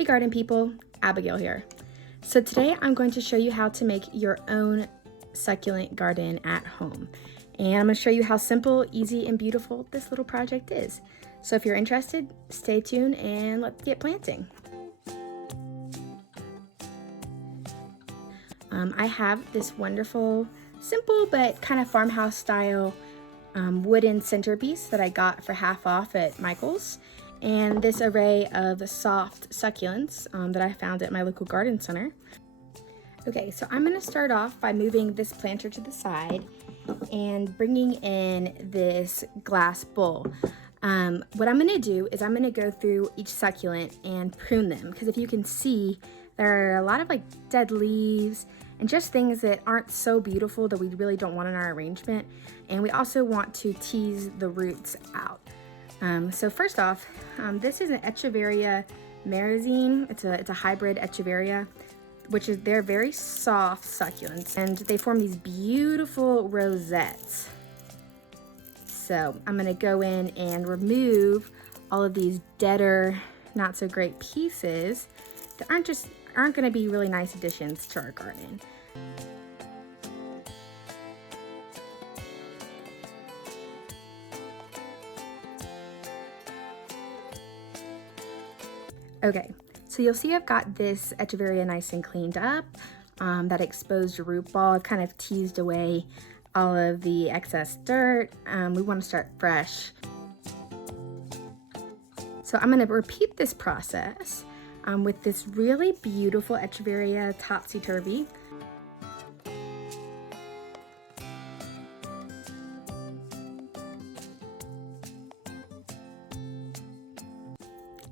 Hey garden people, Abigail here. So today I'm going to show you how to make your own succulent garden at home. And I'm going to show you how simple, easy, and beautiful this little project is. So if you're interested, stay tuned and let's get planting. I have this wonderful, simple, but kind of farmhouse style wooden centerpiece that I got for half off at Michael's. And this array of soft succulents that I found at my local garden center. Okay, so I'm gonna start off by moving this planter to the side and bringing in this glass bowl. What I'm gonna do is I'm gonna go through each succulent and prune them, because if you can see, there are a lot of like dead leaves and just things that aren't so beautiful that we really don't want in our arrangement. And we also want to tease the roots out. So first off, this is an echeveria merazine. It's a hybrid echeveria, which is, they're very soft succulents, and they form these beautiful rosettes. So I'm gonna go in and remove all of these deader, not so great pieces that aren't gonna be really nice additions to our garden. Okay, so you'll see I've got this echeveria nice and cleaned up. That exposed root ball, I've kind of teased away all of the excess dirt. We want to start fresh. So I'm going to repeat this process with this really beautiful echeveria topsy-turvy.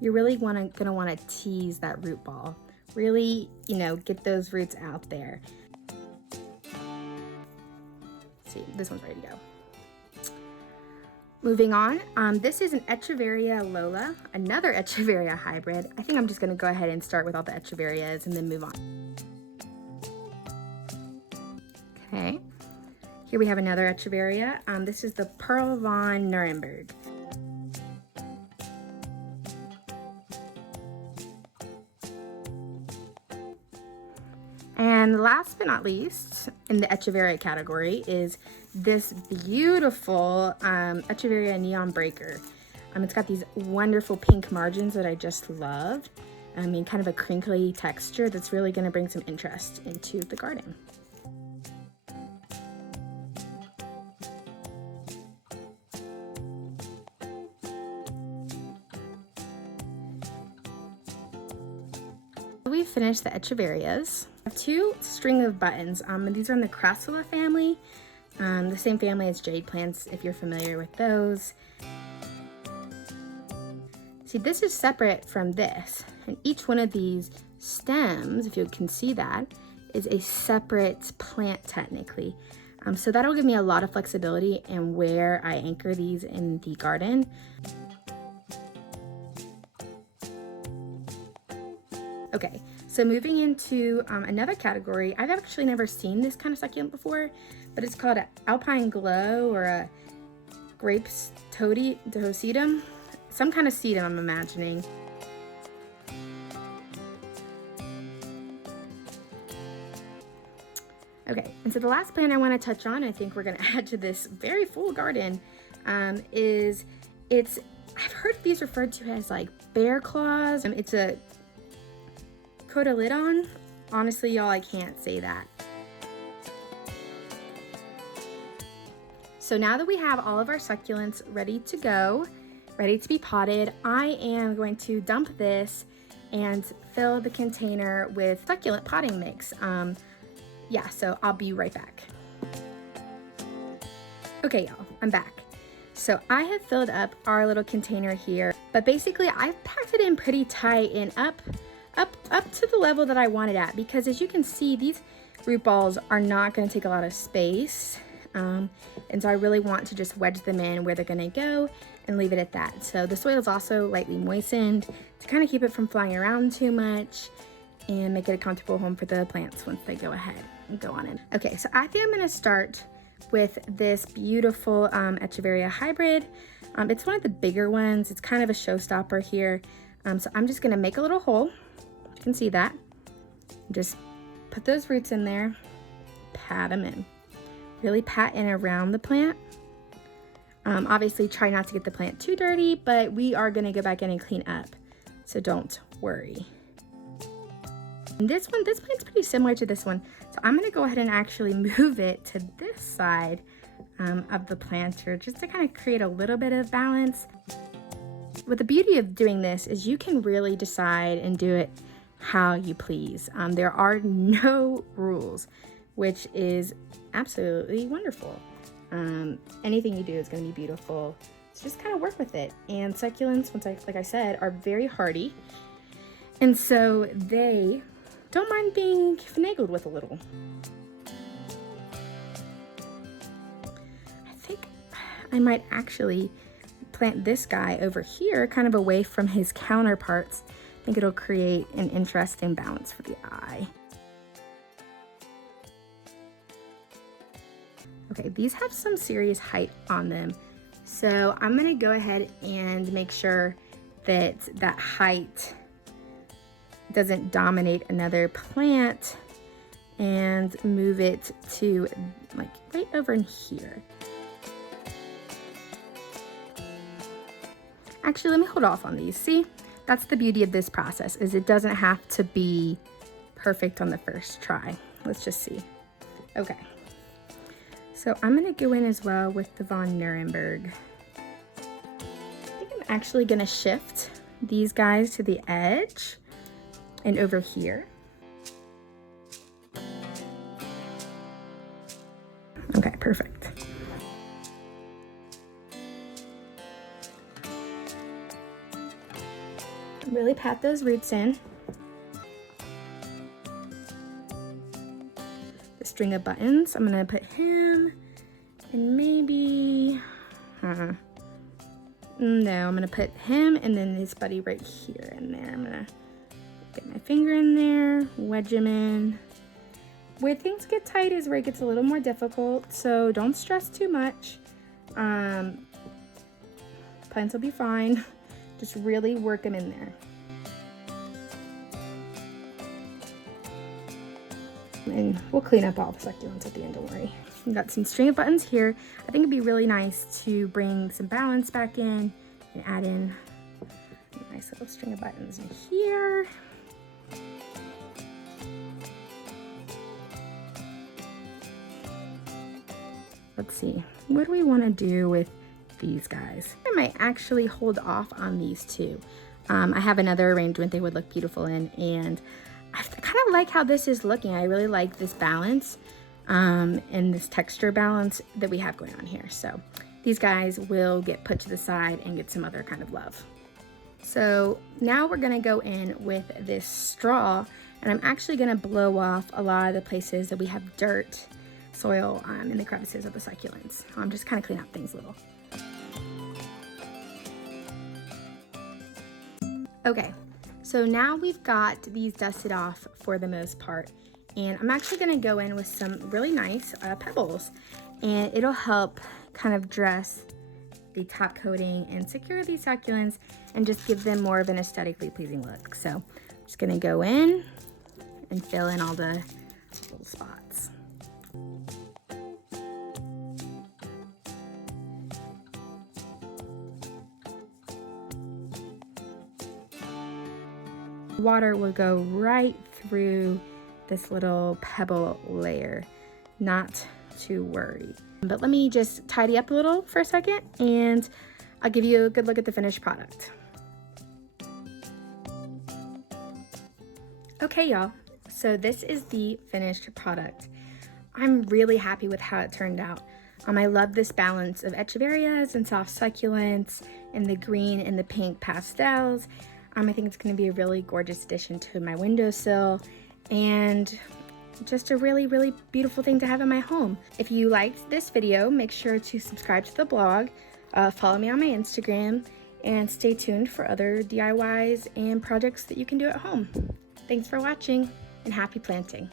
You're really gonna want to tease that root ball. Really, get those roots out there. See, this one's ready to go. Moving on, this is an echeveria Lola, another echeveria hybrid. I think I'm just gonna go ahead and start with all the echeverias and then move on. Okay, here we have another echeveria. This is the Pearl von Nuremberg. And last but not least, in the echeveria category, is this beautiful echeveria neon breaker. It's got these wonderful pink margins that I just love. Kind of a crinkly texture that's really going to bring some interest into the garden. We've finished the echeverias. I have two string of buttons. These are in the crassula family, the same family as jade plants, if you're familiar with those. See, this is separate from this, and each one of these stems, if you can see that, is a separate plant technically. So that'll give me a lot of flexibility in where I anchor these in the garden. Okay, so moving into another category, I've actually never seen this kind of succulent before, but it's called an alpine glow or a grapes sedum, some kind of sedum I'm imagining. Okay, and so the last plant I want to touch on, I think we're going to add to this very full garden, I've heard these referred to as like bear claws. It's a cotyledon. Honestly, y'all, I can't say that. So now that we have all of our succulents ready to go, ready to be potted, I am going to dump this and fill the container with succulent potting mix. Yeah, so I'll be right back. Okay, y'all, I'm back. So I have filled up our little container here, but basically I've packed it in pretty tight and up to the level that I want it at, because as you can see, these root balls are not going to take a lot of space. And so I really want to just wedge them in where they're going to go and leave it at that. So the soil is also lightly moistened to kind of keep it from flying around too much and make it a comfortable home for the plants once they go ahead and go on in. Okay, so I think I'm going to start with this beautiful echeveria hybrid. It's one of the bigger ones. It's kind of a showstopper here. So I'm just gonna make a little hole. You can see that. Just put those roots in there, pat them in. Really pat in around the plant. Obviously try not to get the plant too dirty, but we are gonna go back in and clean up, so don't worry. And this plant's pretty similar to this one, so I'm gonna go ahead and actually move it to this side of the planter just to kind of create a little bit of balance. What the beauty of doing this is you can really decide and do it how you please. There are no rules, which is absolutely wonderful. Anything you do is going to be beautiful. So just kind of work with it. And succulents, like I said, are very hardy, and so they don't mind being finagled with a little. I think I might actually plant this guy over here kind of away from his counterparts. I think it'll create an interesting balance for the eye. Okay, these have some serious height on them, so I'm gonna go ahead and make sure that that height doesn't dominate another plant and move it to like right over in here. Actually, let me hold off on these. See, that's the beauty of this process, is it doesn't have to be perfect on the first try. Let's just see. Okay. So I'm gonna go in as well with the Von Nuremberg. I think I'm actually gonna shift these guys to the edge and over here. Okay, perfect. Really pat those roots in. The string of buttons, I'm gonna put him and maybe, no, I'm gonna put him and then his buddy right here in there. I'm gonna get my finger in there, wedge him in. Where things get tight is where it gets a little more difficult, so don't stress too much. Plants will be fine. Just really work them in there. And we'll clean up all the succulents at the end, don't worry. We've got some string of buttons here. I think it'd be really nice to bring some balance back in and add in a nice little string of buttons in here. Let's see, what do we want to do with these guys? I might actually hold off on these two. I have another arrangement they would look beautiful in, and I kind of like how this is looking. I really like this balance and this texture balance that we have going on here. So these guys will get put to the side and get some other kind of love. So now we're gonna go in with this straw, and I'm actually gonna blow off a lot of the places that we have dirt, soil in the crevices of the succulents. I'm just kind of clean up things a little. Okay, so now we've got these dusted off for the most part, and I'm actually gonna go in with some really nice pebbles, and it'll help kind of dress the top coating and secure these succulents and just give them more of an aesthetically pleasing look. So I'm just gonna go in and fill in all the little spots. Water will go right through this little pebble layer, not to worry. But let me just tidy up a little for a second, and I'll give you a good look at the finished product. Okay, y'all, so this is the finished product. I'm really happy with how it turned out. I love this balance of echeverias and soft succulents and the green and the pink pastels. I think it's going to be a really gorgeous addition to my windowsill and just a really, really beautiful thing to have in my home. If you liked this video, make sure to subscribe to the blog, follow me on my Instagram, and stay tuned for other DIYs and projects that you can do at home. Thanks for watching, and happy planting.